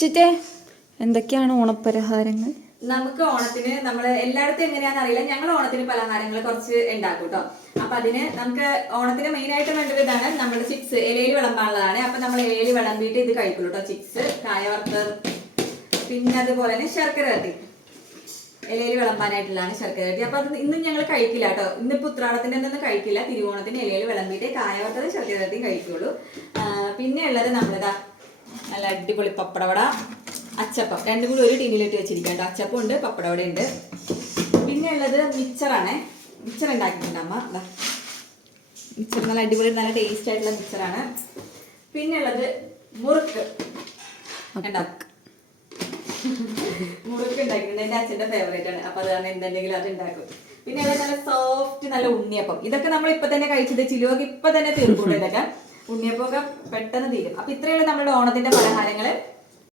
ചിറ്റേ എന്തൊക്കെയാണ് ഓണപ്പലഹാരങ്ങൾ? നമുക്ക് ഓണത്തിന് നമ്മൾ എല്ലായിടത്തും എങ്ങനെയാണെന്ന് അറിയില്ല. ഞങ്ങൾ ഓണത്തിന് പലഹാരങ്ങൾ കുറച്ച് ഉണ്ടാക്കും കേട്ടോ. അപ്പൊ അതിന് നമുക്ക് ഓണത്തിന് മെയിൻ ആയിട്ട് വേണ്ടത് ഇതാണ്, നമ്മുടെ ചിപ്സ് ഇലയിൽ വിളമ്പാനുള്ളതാണ്. അപ്പൊ നമ്മൾ ഇലയിൽ വിളമ്പിയിട്ട് ഇത് കഴിക്കുള്ളൂ കേട്ടോ. ചിപ്സ്, കായ വറുത്തത്, പിന്നെ അതുപോലെ തന്നെ ശർക്കര കട്ടി ഇലയിൽ വിളമ്പാനായിട്ടുള്ളതാണ് ശർക്കര കട്ടി. അപ്പൊ അത് ഇന്നും ഞങ്ങൾ കഴിക്കില്ല കേട്ടോ. ഇന്നിപ്പോ ഉത്രാടത്തിന്റെ ഒന്നും കഴിക്കില്ല. തിരുവോണത്തിന് ഇലയിൽ വിളമ്പിയിട്ട് കായ വറുത്തത് ശർക്കര കട്ടിയും കഴിക്കുള്ളൂ. പിന്നെ ഉള്ളത് നമ്മളിതാ നല്ല അടിപൊളി പപ്പടവട, അച്ചപ്പം, രണ്ടും കൂടി ഒരു ടീനിലിട്ട് വെച്ചിരിക്കാം കേട്ടോ. അച്ചപ്പം ഉണ്ട്, പപ്പടവട ഉണ്ട്. പിന്നെ ഉള്ളത് മിച്ചറാണ്. മിച്ചർ ഉണ്ടാക്കിയിട്ടുണ്ട് അമ്മ. മിച്ചർ നല്ല അടിപൊളി നല്ല ടേസ്റ്റ് ആയിട്ടുള്ള മിച്ചറാണ്. പിന്നെ ഉള്ളത് മുറുക്ക് മുറുക്ക് ഉണ്ടാക്കിയിട്ടുണ്ട്. എൻ്റെ അച്ഛൻ്റെ ഫേവറേറ്റ് ആണ്. അപ്പൊ അത് കാരണം എന്തെങ്കിലും അത് ഉണ്ടാക്കും. പിന്നെ ഉള്ളത് നല്ല സോഫ്റ്റ് നല്ല ഉണ്ണിയപ്പം. ഇതൊക്കെ നമ്മൾ ഇപ്പൊ തന്നെ കഴിച്ചത്, ചിലുവൊക്കെ ഇപ്പൊ തന്നെ തീർക്കൂടെ. ഇതൊക്കെ ഉണ്ണിയപ്പമൊക്കെ പെട്ടെന്ന് തീരും. അപ്പൊ ഇത്രയുള്ള നമ്മുടെ ഓണത്തിന്റെ പലഹാരങ്ങള്.